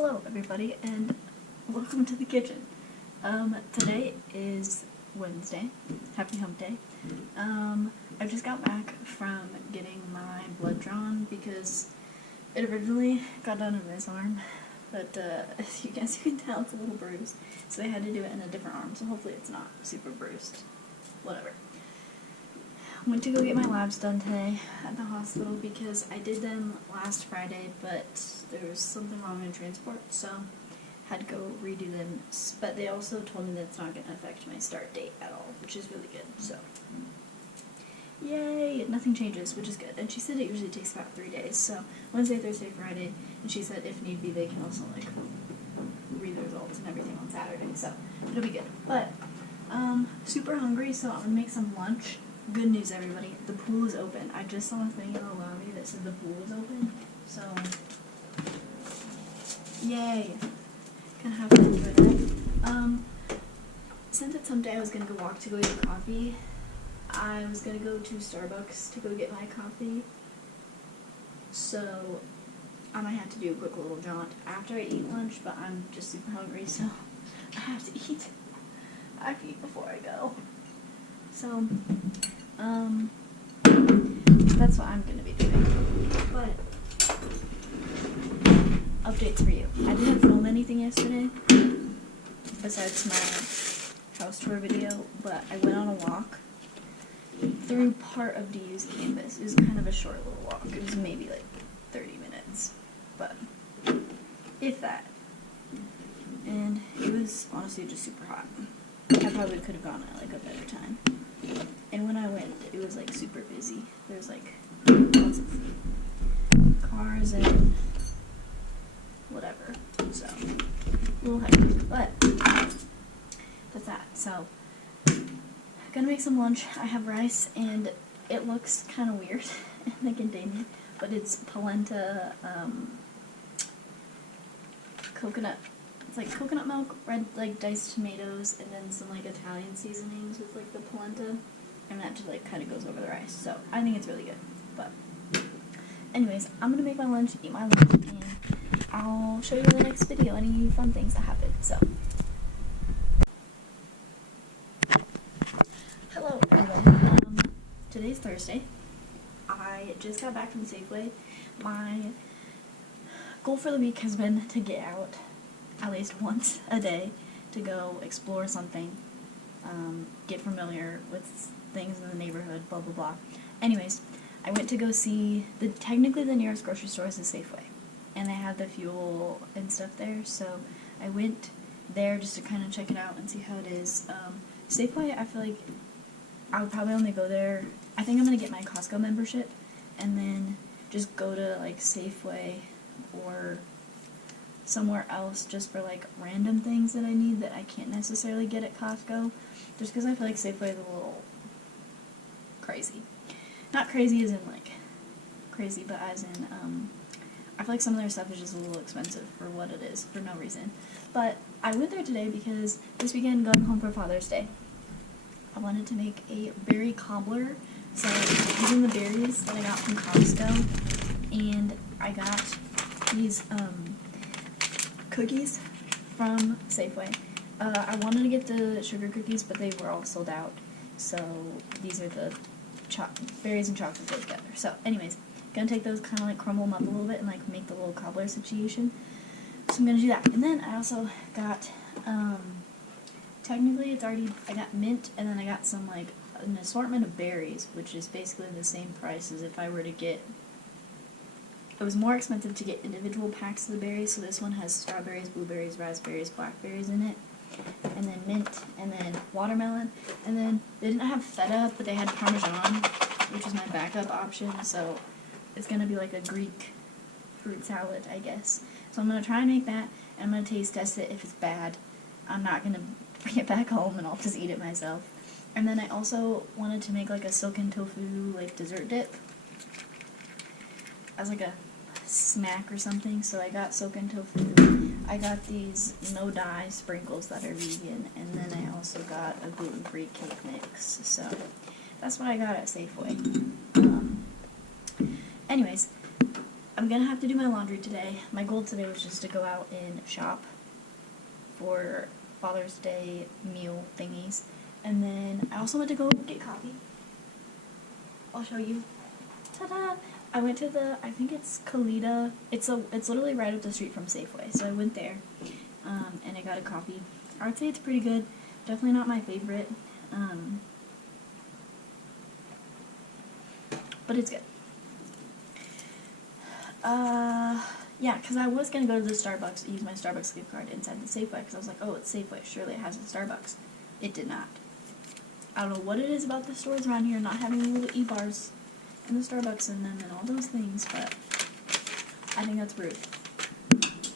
Hello everybody and welcome to the kitchen. Today is Wednesday. Happy hump day. I just got back from getting my blood drawn because it originally got done in this arm, but as you guys can tell it's a little bruised, so they had to do it in a different arm, so hopefully it's not super bruised. Whatever. Went to go get my labs done today at the hospital because I did them last Friday, but there was something wrong in transport, so had to go redo them. But they also told me that it's not going to affect my start date at all, which is really good. So, yay! Nothing changes, which is good. And she said it usually takes about 3 days, so Wednesday, Thursday, Friday. And she said if need be, they can also read the results and everything on Saturday, so it'll be good. But super hungry, so I'm gonna make some lunch. Good news, everybody. The pool is open. I just saw a thing in the lobby that said the pool is open. So, yay. Gonna have to enjoy that. Since it's someday I was gonna go walk to go get coffee, I was gonna go to Starbucks to go get my coffee. So, I might have to do a quick little jaunt after I eat lunch, but I'm just super hungry, so I have to eat. I have to eat before I go. So, that's what I'm going to be doing. But, updates for you. I didn't film anything yesterday, besides my house tour video, but I went on a walk through part of DU's campus. It was kind of a short little walk. It was maybe like 30 minutes, but if that. And it was honestly just super hot. I probably could have gone at like a better time. And when I went, it was like super busy. There's like lots of cars and whatever. So, a little heavy. But that's that. So, gonna make some lunch. I have rice and it looks kind of weird in the container, but it's polenta, coconut. It's like coconut milk, red, like diced tomatoes, and then some like Italian seasonings with like the polenta, and that just like kind of goes over the rice. So I think it's really good. But anyways, I'm gonna make my lunch, eat my lunch, and I'll show you in the next video any fun things that happen. So hello everybody. Today's Thursday. I just got back from Safeway. My goal for the week has been to get out at least once a day to go explore something, get familiar with things in the neighborhood, blah blah blah. Anyways, I went to go see technically the nearest grocery store is the Safeway, and they have the fuel and stuff there, so I went there just to kind of check it out and see how it is. Safeway, I feel like I would probably only go there, I think I'm going to get my Costco membership, and then just go to like Safeway or somewhere else just for like random things that I need that I can't necessarily get at Costco, just because I feel like Safeway is a little crazy. Not crazy as in like crazy, but as in I feel like some of their stuff is just a little expensive for what it is, for no reason. But I went there today because this weekend going home for Father's Day, I wanted to make a berry cobbler. So I'm using the berries that I got from Costco, and I got these cookies from Safeway. I wanted to get the sugar cookies, but they were all sold out. So these are the berries and chocolate go together. So anyways, gonna take those, kind of like crumble them up a little bit and like make the little cobbler situation. So I'm gonna do that. And then I also got, technically it's already, I got mint, and then I got some like an assortment of berries, which is basically the same price as if I were to get. It was more expensive to get individual packs of the berries, so this one has strawberries, blueberries, raspberries, blackberries in it, and then mint, and then watermelon, and then they didn't have feta, but they had Parmesan, which is my backup option, so it's going to be like a Greek fruit salad, I guess. So I'm going to try and make that, and I'm going to taste test it. If it's bad, I'm not going to bring it back home, and I'll just eat it myself. And then I also wanted to make like a silken tofu like dessert dip as like a snack or something, so I got silken tofu. I got these no-dye sprinkles that are vegan, and then I also got a gluten-free cake mix. So that's what I got at Safeway. Anyways, I'm gonna have to do my laundry today. My goal today was just to go out and shop for Father's Day meal thingies. And then I also went to go get coffee. I'll show you. Ta-da! I went to I think it's Kalita. It's literally right up the street from Safeway. So I went there, and I got a coffee. I would say it's pretty good. Definitely not my favorite, but it's good. Yeah, because I was going to go to the Starbucks, use my Starbucks gift card inside the Safeway, because I was like, oh, it's Safeway, surely it has a Starbucks. It did not. I don't know what it is about the stores around here not having the little e-bars and the Starbucks in them and all those things, but I think that's rude.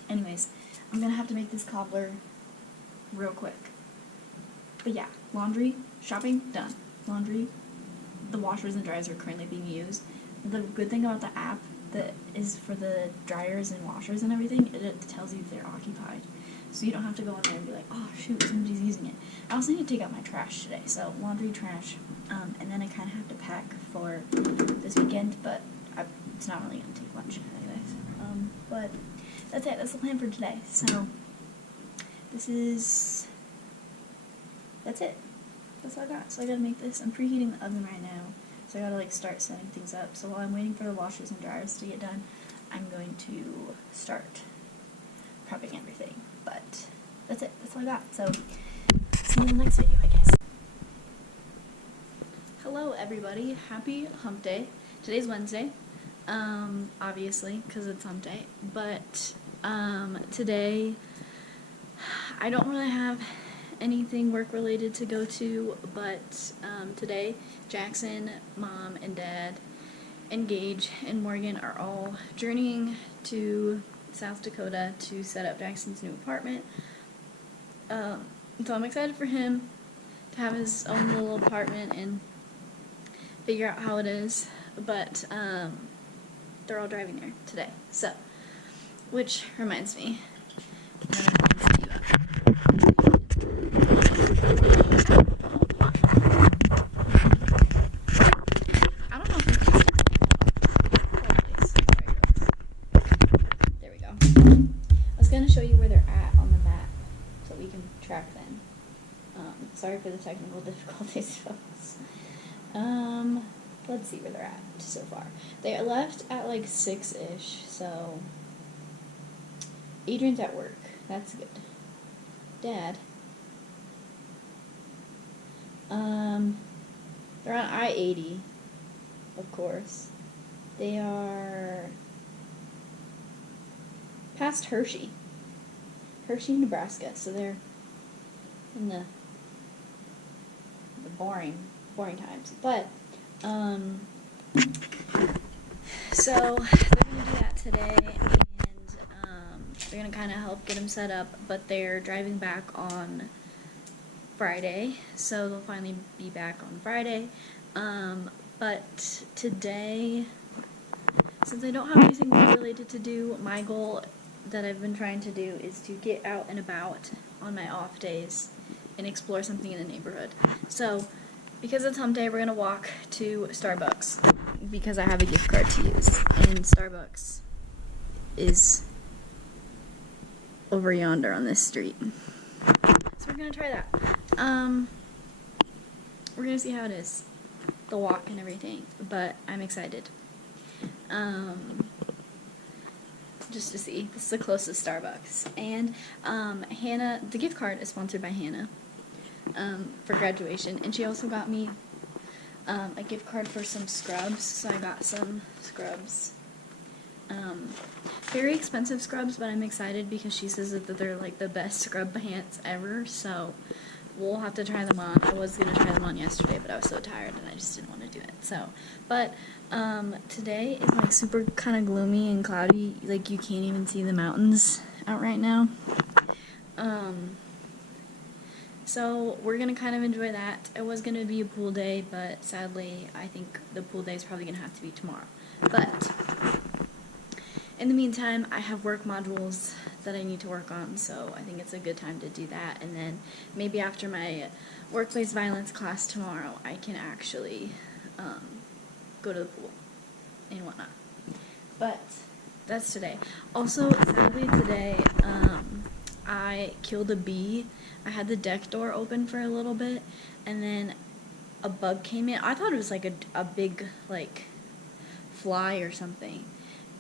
Anyways, I'm going to have to make this cobbler real quick. But yeah, laundry, shopping, done. Laundry, the washers and dryers are currently being used. The good thing about the app that is for the dryers and washers and everything, it tells you if they're occupied. So you don't have to go in there and be like, oh shoot, somebody's using it. I also need to take out my trash today, so laundry, trash, and then I kind of have to pack for this weekend, but it's not really going to take much anyways. But that's it, that's the plan for today. So that's it. That's all I got. So I gotta make this. I'm preheating the oven right now. So I gotta like start setting things up. So while I'm waiting for the washers and dryers to get done, I'm going to start prepping everything. But that's it. That's all I got. So see you in the next video, I guess. Hello everybody. Happy hump day. Today's Wednesday. Obviously, because it's hump day. But today I don't really have anything work related to go to, but today Jackson, Mom, and Dad, and Gage and Morgan are all journeying to South Dakota to set up Jackson's new apartment. So I'm excited for him to have his own little apartment and figure out how it is, but they're all driving there today. So, which reminds me, show you where they're at on the map so we can track them. Sorry for the technical difficulties, folks. Let's see where they're at so far. They left at like 6-ish, so Adrian's at work. That's good. Dad. They're on I-80, of course. They are past Hershey, Nebraska, so they're in the boring times. But, so they're going to do that today, and they're going to kind of help get them set up, but they're driving back on Friday, so they'll finally be back on Friday. But today, since I don't have anything related to do, my goal that I've been trying to do is to get out and about on my off days and explore something in the neighborhood. So, because it's hump day, we're going to walk to Starbucks because I have a gift card to use, and Starbucks is over yonder on this street. So we're going to try that. We're going to see how it is, the walk and everything, but I'm excited. Just to see. This is the closest Starbucks. And Hannah, the gift card is sponsored by Hannah for graduation, and she also got me a gift card for some scrubs, so I got some scrubs. Very expensive scrubs, but I'm excited because she says that they're like the best scrub pants ever, so we'll have to try them on. I was going to try them on yesterday, but I was so tired and I just didn't want to do it. So, but today is like super kind of gloomy and cloudy, like you can't even see the mountains out right now. So we're going to kind of enjoy that. It was going to be a pool day, but sadly I think the pool day is probably going to have to be tomorrow. But in the meantime, I have work modules that I need to work on, so I think it's a good time to do that. And then maybe after my workplace violence class tomorrow, I can actually go to the pool and whatnot. But that's today. Also, sadly today, I killed a bee. I had the deck door open for a little bit, and then a bug came in. I thought it was like a big, like, fly or something.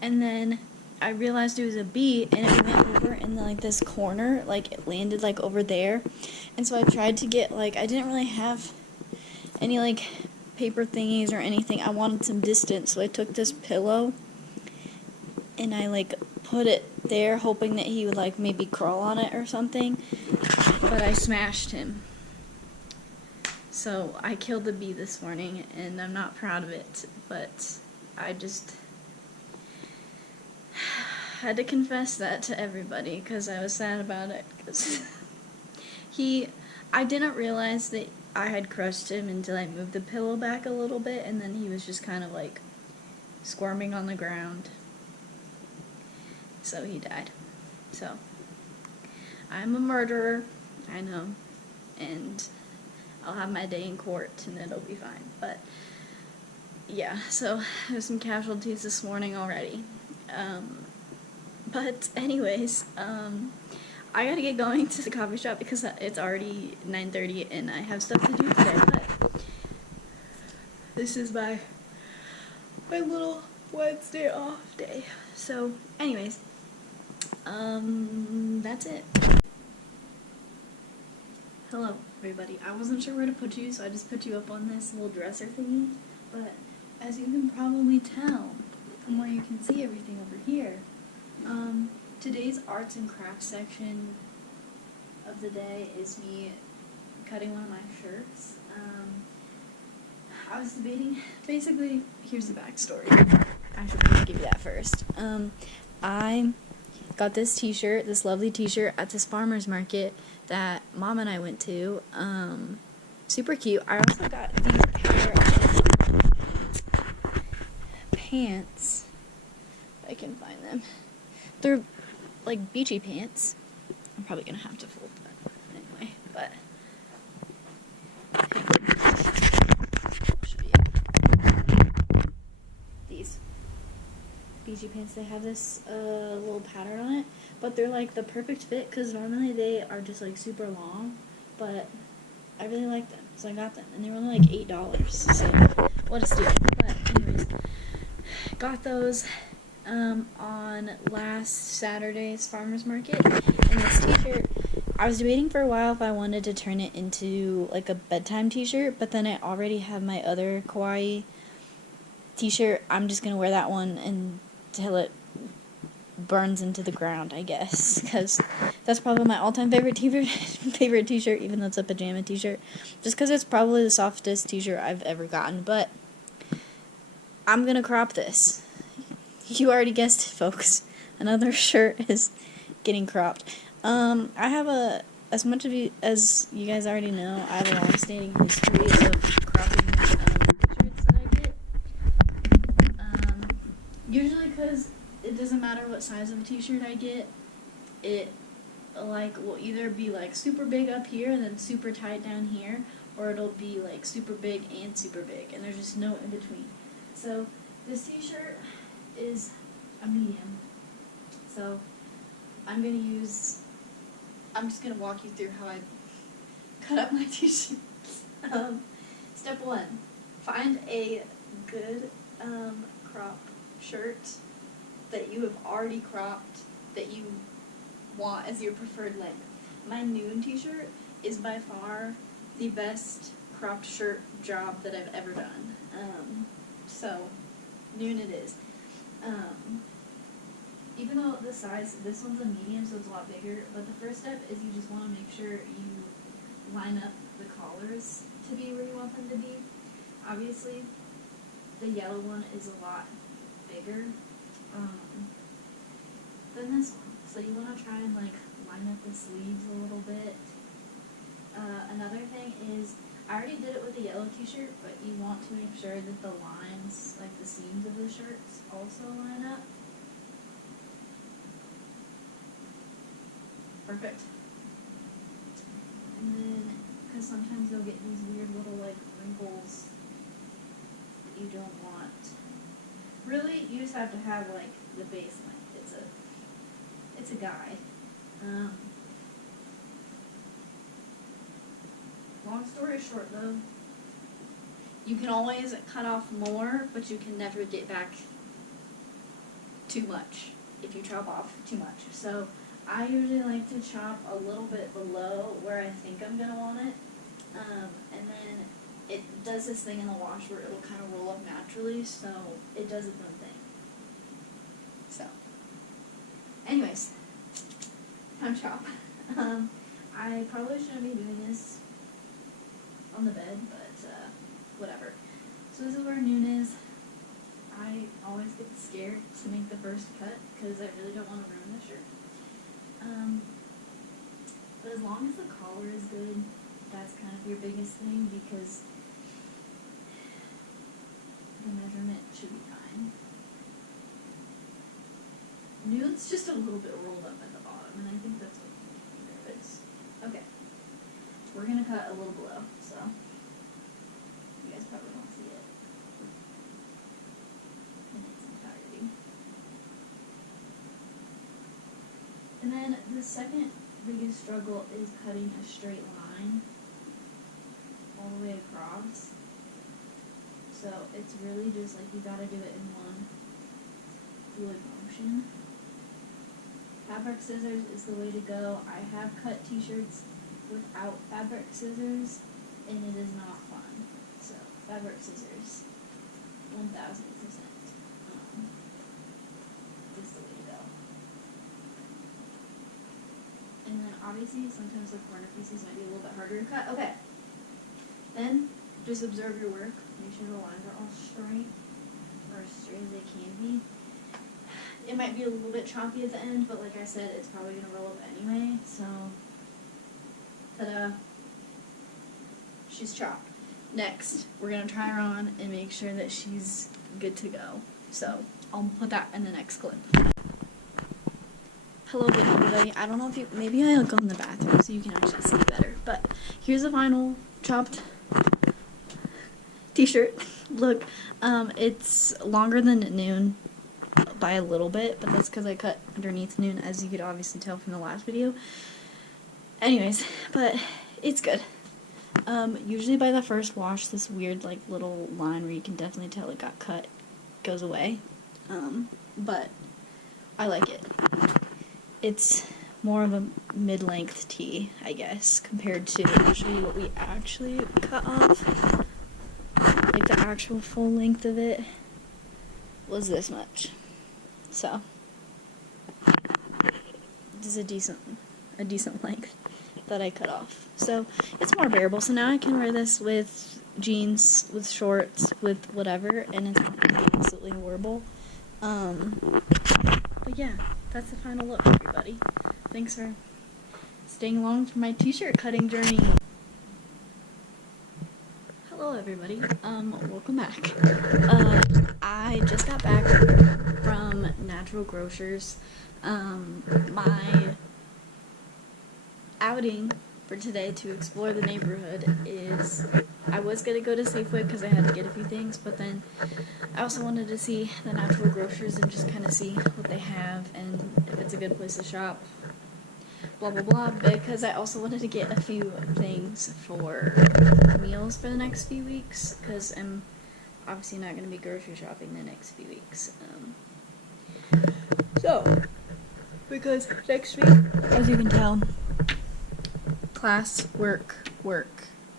And then I realized it was a bee, and it went over in like this corner, like it landed like over there. And so I tried to get, like, I didn't really have any like paper thingies or anything. I wanted some distance, so I took this pillow and I like put it there, hoping that he would like maybe crawl on it or something. But I smashed him. So I killed the bee this morning, and I'm not proud of it, but I just had to confess that to everybody because I was sad about it. Cause I didn't realize that I had crushed him until I moved the pillow back a little bit, and then he was just kind of like squirming on the ground. So he died. So I'm a murderer, I know, and I'll have my day in court and it'll be fine. But yeah, so there's some casualties this morning already. But anyways, I gotta get going to the coffee shop because it's already 9:30 and I have stuff to do today. But this is my little Wednesday off day. So anyways, that's it. Hello, everybody. I wasn't sure where to put you, so I just put you up on this little dresser thingy. But as you can probably tell from where you can see everything over here, today's arts and crafts section of the day is me cutting one of my shirts. I was debating, basically, here's the backstory. I should probably give you that first. I got this t-shirt, this lovely t-shirt at this farmer's market that Mom and I went to. Super cute. I also got these pair of pants, if I can find them. They're like beachy pants. I'm probably gonna have to fold that anyway, but should be it. These beachy pants, they have this little pattern on it, but they're like the perfect fit because normally they are just like super long, but I really like them, so I got them, and they were only like $8, so what a steal. But anyways, got those on last Saturday's farmer's market, and this t-shirt, I was debating for a while if I wanted to turn it into like a bedtime t-shirt, but then I already have my other kawaii t-shirt. I'm just gonna wear that one until it burns into the ground, I guess, because that's probably my all-time favorite t-shirt, even though it's a pajama t-shirt, just because it's probably the softest t-shirt I've ever gotten. But I'm gonna crop this. You already guessed it, folks. Another shirt is getting cropped. I have as much of you as you guys already know, I have a long-standing history of cropping t-shirts that I get. Usually because it doesn't matter what size of a t-shirt I get, it like will either be like super big up here and then super tight down here, or it'll be like super big and super big, and there's just no in between. So this t-shirt is a medium. So I'm just gonna walk you through how I cut up my t-shirts. Step 1, find a good crop shirt that you have already cropped that you want as your preferred length. My Noon t-shirt is by far the best cropped shirt job that I've ever done. So Noon it is. Even though the size, this one's a medium, so it's a lot bigger, but the first step is you just want to make sure you line up the collars to be where you want them to be. Obviously, the yellow one is a lot bigger than this one, so you want to try and like line up the sleeves a little bit. Another thing is, I already did it with the yellow t-shirt, but you want to make sure that the lines, like the seams of the shirts, also line up. Perfect. And then, because sometimes you'll get these weird little like wrinkles that you don't want. Really, you just have to have like the base length. It's a guy. Long story short, though, you can always cut off more, but you can never get back too much if you chop off too much. So I usually like to chop a little bit below where I think I'm going to want it. And then it does this thing in the wash where it'll kind of roll up naturally, so it does its own thing. So, anyways, time chop. I probably shouldn't be doing this on the bed, but whatever. So this is where noon is. I always get scared to make the first cut because I really don't want to ruin the shirt. But as long as the collar is good, that's kind of your biggest thing, because the measurement should be fine. Nude's just a little bit rolled up at the bottom, and I think that's what there is. Okay. We're going to cut a little below, so you guys probably won't see it in its entirety. And then the second biggest struggle is cutting a straight line all the way across. So it's really just like you gotta do it in one fluid motion. Fabric scissors is the way to go. I have cut t-shirts without fabric scissors, and it is not fun. So fabric scissors, 1000% is the way to go. And then obviously sometimes the corner pieces might be a little bit harder to cut. Okay. Then just observe your work. Make sure the lines are all straight, or as straight as they can be. It might be a little bit choppy at the end, but like I said, it's probably going to roll up anyway, so ta-da. She's chopped. Next, we're going to try her on and make sure that she's good to go. So I'll put that in the next clip. Hello again, everybody. I don't know if you, maybe I'll go in the bathroom so you can actually see better, but here's the final chopped t-shirt look. It's longer than noon by a little bit, but that's because I cut underneath noon, as you could obviously tell from the last video. Anyways, but it's good. Usually by the first wash, this weird like little line where you can definitely tell it got cut goes away. But I like it. It's more of a mid-length tee, I guess, compared to actually what we actually cut off. Like the actual full length of it was this much. So this is a decent length that I cut off. So it's more bearable. So now I can wear this with jeans, with shorts, with whatever, and it's not gonna be absolutely horrible. But yeah, that's the final look, everybody. Thanks for staying along for my t-shirt cutting journey. Hello everybody, welcome back. I just got back from Natural Grocers. My outing for today to explore the neighborhood is, I was going to go to Safeway because I had to get a few things, but then I also wanted to see the Natural Grocers and just kind of see what they have and if it's a good place to shop. Blah blah blah, because I also wanted to get a few things for meals for the next few weeks, because I'm obviously not going to be grocery shopping the next few weeks. So, because next week, as you can tell, class, work,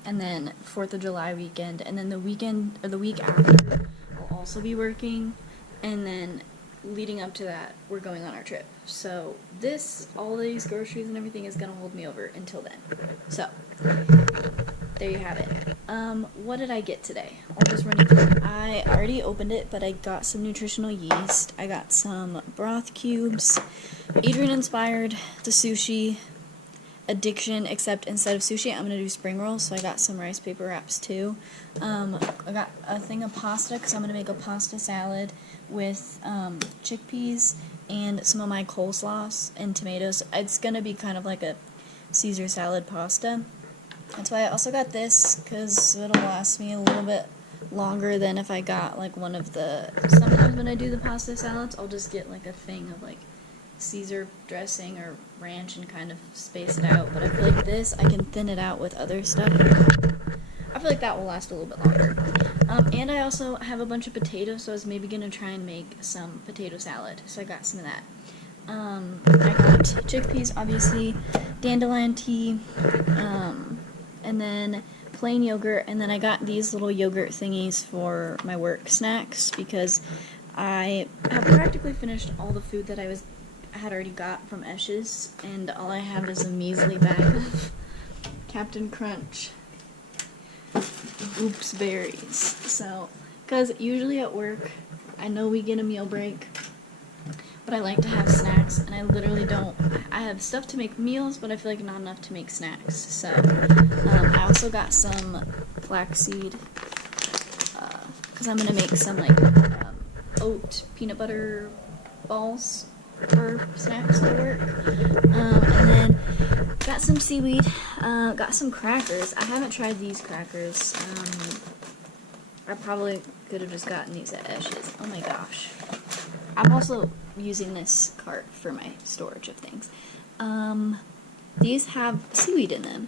and then 4th of July weekend, and then the weekend, or the week after, I'll also be working, and then leading up to that, we're going on our trip. So all these groceries and everything is gonna hold me over until then. So there you have it. What did I get today? I'll just run it through. I already opened it, but I got some nutritional yeast. I got some broth cubes. Adrian inspired the sushi addiction, except instead of sushi, I'm gonna do spring rolls. So I got some rice paper wraps too. I got a thing of pasta because I'm gonna make a pasta salad with chickpeas and some of my coleslaw and tomatoes. It's gonna be kind of like a Caesar salad pasta. That's why I also got this, because it'll last me a little bit longer than if I got like one of the, sometimes when I do the pasta salads, I'll just get like a thing of like Caesar dressing or ranch and kind of space it out, but I feel like this, I can thin it out with other stuff. I feel like that will last a little bit longer. And I also have a bunch of potatoes, so I was maybe going to try and make some potato salad, so I got some of that. I got chickpeas, obviously, dandelion tea, and then plain yogurt, and then I got these little yogurt thingies for my work snacks, because I have practically finished all the food that I had already got from Esch's, and all I have is a measly bag of Captain Crunch Oops Berries. So, because usually at work, I know we get a meal break, but I like to have snacks, and I literally don't. I have stuff to make meals, but I feel like not enough to make snacks. So, I also got some flaxseed, because I'm gonna make some like oat peanut butter balls for snacks at work. And then got some seaweed, got some crackers. I haven't tried these crackers. I probably could have just gotten these at Esch's. Oh my gosh. I'm also using this cart for my storage of things. These have seaweed in them.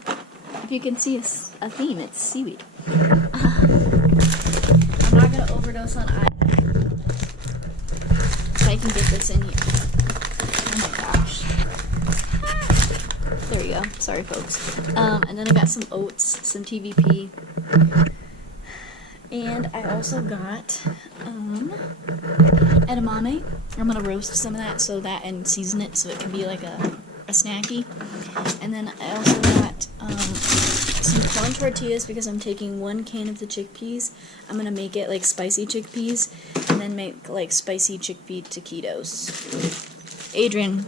If you can see a theme, it's seaweed. I'm not going to overdose on iron. So I can get this in here. Oh my gosh. There we go. Sorry, folks. And then I got some oats, some TVP. And I also got edamame. I'm going to roast some of that and season it so it can be like a snacky. And then I also got some corn tortillas because I'm taking 1 can of the chickpeas. I'm going to make it like spicy chickpeas and then make like spicy chickpea taquitos. Adrian,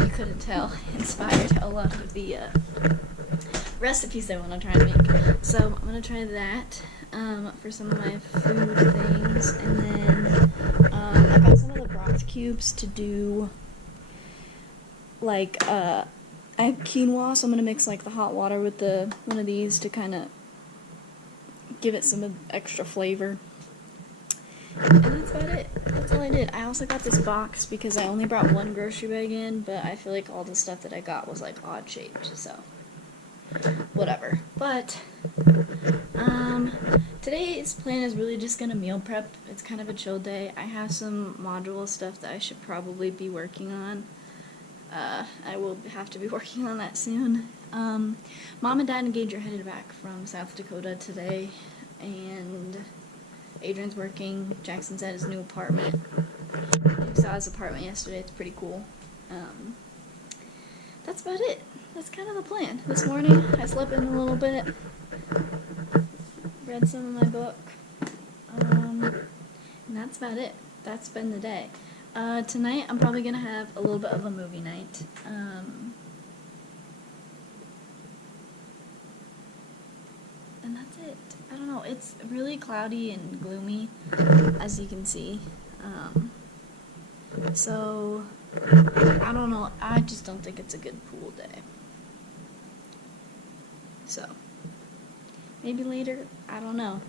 you couldn't tell, inspired a lot of the recipes I want to try and make. So I'm going to try that for some of my food things. And then I got some of the broth cubes to do like I have quinoa, so I'm going to mix like the hot water with one of these to kind of give it some extra flavor. And that's about it. That's all I did. I also got this box because I only brought 1 grocery bag in, but I feel like all the stuff that I got was like odd shaped, so whatever. But today's plan is really just gonna meal prep. It's kind of a chill day. I have some module stuff that I should probably be working on. I will have to be working on that soon. Mom and Dad and Gage are headed back from South Dakota today, and Adrian's working. Jackson's at his new apartment. We saw his apartment yesterday. It's pretty cool. That's about it. That's kind of the plan. This morning, I slept in a little bit, read some of my book, and that's about it. That's been the day. Tonight, I'm probably going to have a little bit of a movie night. And that's it. I don't know, it's really cloudy and gloomy, as you can see. So, I don't know, I just don't think it's a good pool day. So, maybe later, I don't know.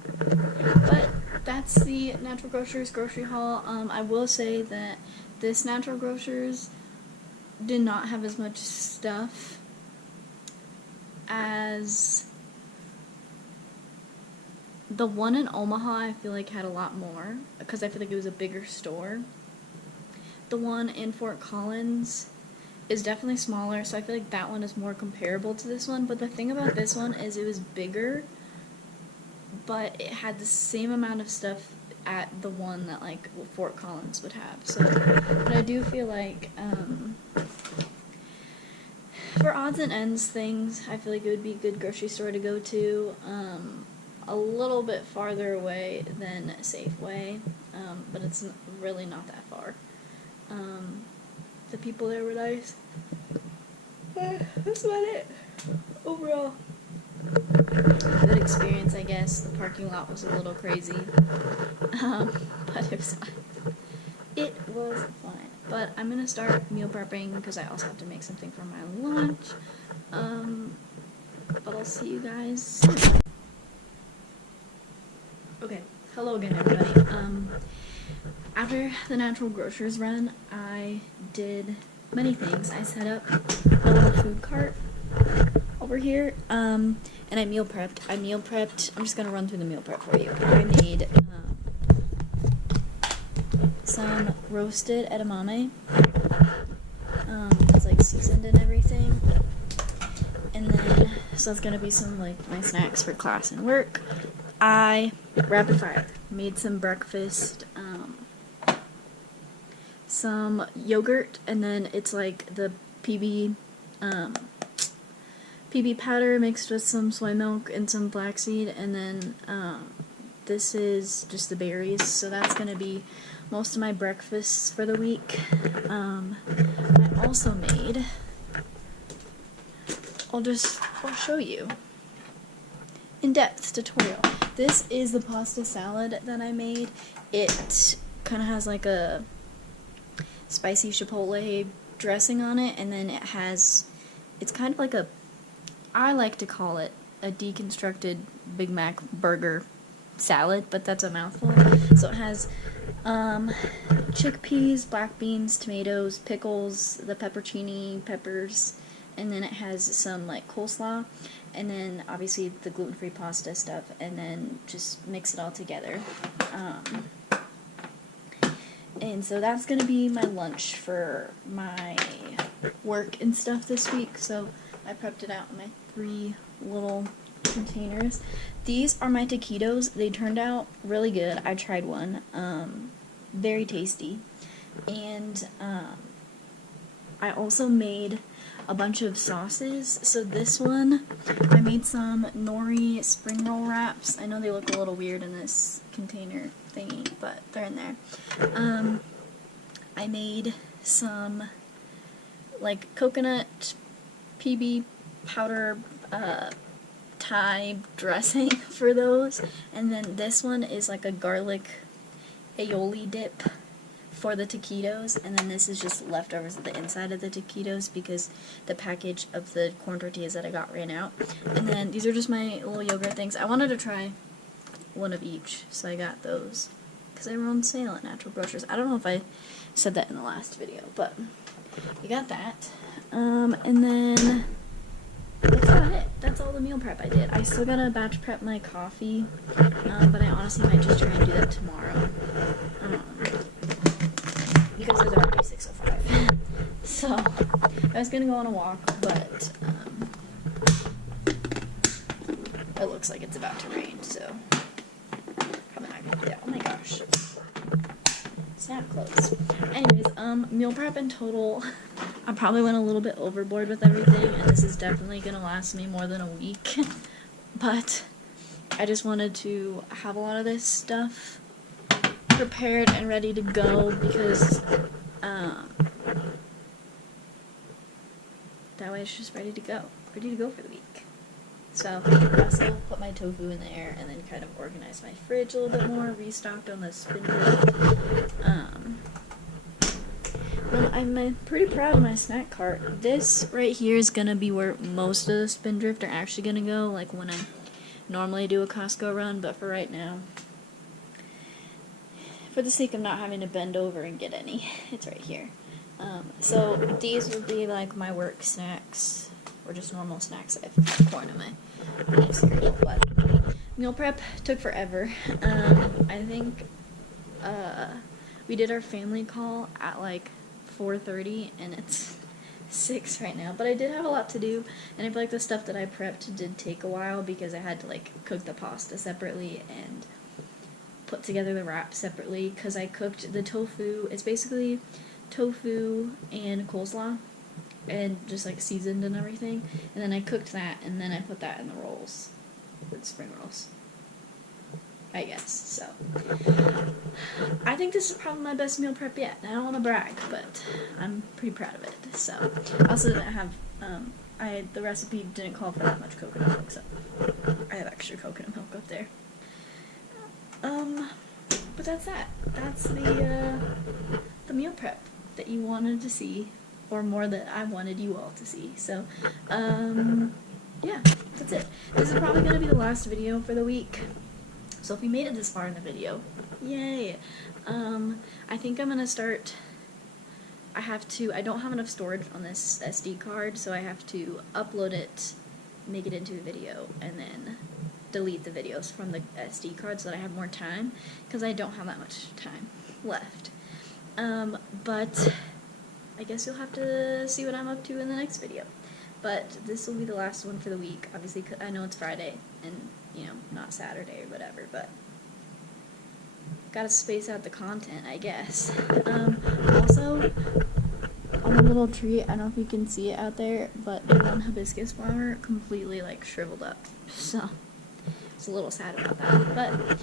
But that's the Natural Grocers grocery haul. I will say that this Natural Grocers did not have as much stuff as the one in Omaha. I feel like had a lot more because I feel like it was a bigger store. The one in Fort Collins is definitely smaller, so I feel like that one is more comparable to this one. But the thing about this one is it was bigger, but it had the same amount of stuff at the one that like Fort Collins would have. So, but I do feel like for odds and ends things, I feel like it would be a good grocery store to go to. A little bit farther away than Safeway, but it's really not that far. The people there were nice. That's about it. Overall, good experience, I guess. The parking lot was a little crazy, but it was fine. It was fine. But I'm gonna start meal prepping because I also have to make something for my lunch. But I'll see you guys soon. Okay, hello again, everybody. after the Natural Grocers run, I did many things. I set up a little food cart over here, and I meal prepped. I'm just gonna run through the meal prep for you. I made some roasted edamame. It's like seasoned and everything. And then, so that's gonna be some like my snacks for class and work. I rapid fire made some breakfast, some yogurt, and then it's like the PB powder mixed with some soy milk and some flaxseed, and then this is just the berries. So that's gonna be most of my breakfasts for the week. I also made, I'll show you in-depth tutorial. This is the pasta salad that I made. It kind of has like a spicy chipotle dressing on it, and then it's kind of like I like to call it a deconstructed Big Mac burger salad, but that's a mouthful. So it has chickpeas, black beans, tomatoes, pickles, the peppercini, peppers, and then it has some like coleslaw, and then obviously the gluten-free pasta stuff, and then just mix it all together. And so that's gonna be my lunch for my work and stuff this week. So I prepped it out in my 3 little containers. These are my taquitos. They turned out really good. I tried one. Very tasty. And I also made a bunch of sauces. So this one, I made some nori spring roll wraps. I know they look a little weird in this container thingy, but they're in there. I made some like coconut PB powder Thai dressing for those, and then this one is like a garlic aioli dip for the taquitos, and then this is just leftovers at the inside of the taquitos because the package of the corn tortillas that I got ran out. And then these are just my little yogurt things. I wanted to try one of each, so I got those because they were on sale at Natural Grocers. I don't know if I said that in the last video, but you got that. And then that's about it. That's all the meal prep I did. I still gotta batch prep my coffee, but I honestly might just try and do that tomorrow. Because it's already 6:05. So, I was gonna go on a walk, but it looks like it's about to rain, so probably not gonna do that. Oh my gosh. Snap close. Anyways, meal prep in total, I probably went a little bit overboard with everything, and this is definitely gonna last me more than a week. But I just wanted to have a lot of this stuff prepared and ready to go because that way it's just ready to go for the week. So I also put my tofu in there and then kind of organized my fridge a little bit more, restocked on the Spindrift. I'm pretty proud of my snack cart. This right here is gonna be where most of the Spindrift are actually gonna go, like when I normally do a Costco run, but for right now, for the sake of not having to bend over and get any, it's right here. So these would be like my work snacks, or just normal snacks. I have corn in my cereal, but meal prep took forever. I think we did our family call at like 4:30, and it's 6 right now, but I did have a lot to do, and I feel like the stuff that I prepped did take a while because I had to like cook the pasta separately and put together the wrap separately because I cooked the tofu. It's basically tofu and coleslaw and just like seasoned and everything, and then I cooked that and then I put that in the rolls, the spring rolls, I guess. So I think this is probably my best meal prep yet. I don't want to brag, but I'm pretty proud of it. So I also didn't have the recipe didn't call for that much coconut milk, so I have extra coconut milk up there. But that's that. That's the meal prep that you wanted to see, or more that I wanted you all to see. So yeah, that's it. This is probably gonna be the last video for the week. So if you made it this far in the video, yay! I think I'm gonna start. I don't have enough storage on this SD card, so I have to upload it, make it into a video, and then delete the videos from the SD card so that I have more time, because I don't have that much time left. But I guess you'll have to see what I'm up to in the next video. But this will be the last one for the week, obviously. I know it's Friday and, not Saturday or whatever, but gotta space out the content, I guess. Also, on a little tree, I don't know if you can see it out there, but one hibiscus flower completely, shriveled up. So, it's a little sad about that, but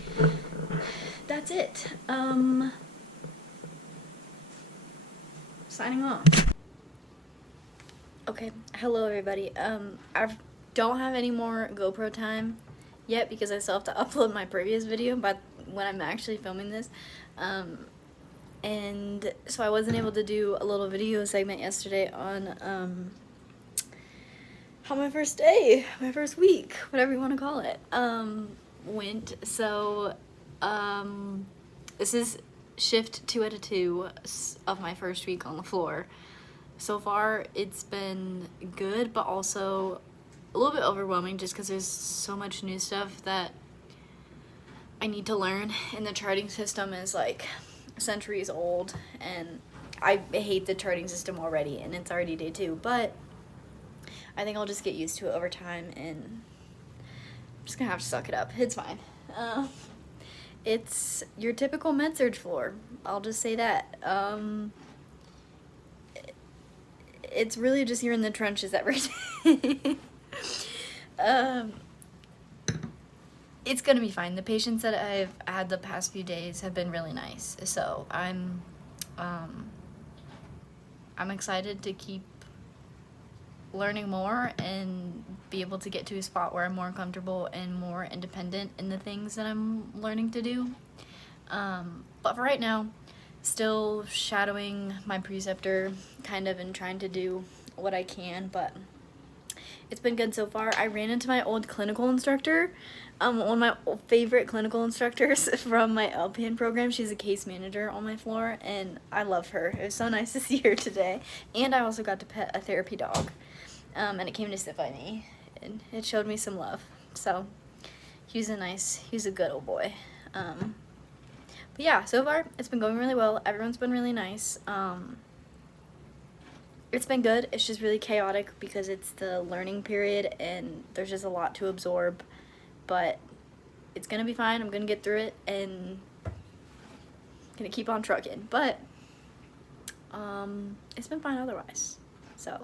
that's it. Signing off. Okay, hello everybody. I don't have any more GoPro time yet because I still have to upload my previous video but when I'm actually filming this. And so I wasn't able to do a little video segment yesterday on how my first day, my first week, whatever you want to call it, went. So this is shift 2 out of 2 of my first week on the floor. So far it's been good, but also a little bit overwhelming just because there's so much new stuff that I need to learn, and the charting system is centuries old, and I hate the charting system already, and it's already day 2, but I think I'll just get used to it over time, and I'm just gonna have to suck it up. It's fine. It's your typical med-surg floor, I'll just say that. It's really just you're in the trenches every day. It's gonna be fine. The patients that I've had the past few days have been really nice, so I'm excited to keep learning more and be able to get to a spot where I'm more comfortable and more independent in the things that I'm learning to do. But for right now, still shadowing my preceptor kind of and trying to do what I can, but it's been good so far. I ran into my old clinical instructor, one of my favorite clinical instructors from my LPN program. She's a case manager on my floor, and I love her. It was so nice to see her today. And I also got to pet a therapy dog, and it came to sit by me, and it showed me some love. So he's a good old boy. But yeah, so far it's been going really well. Everyone's been really nice. It's been good. It's just really chaotic because it's the learning period and there's just a lot to absorb, but it's gonna be fine. I'm gonna get through it and gonna keep on trucking, but it's been fine otherwise. So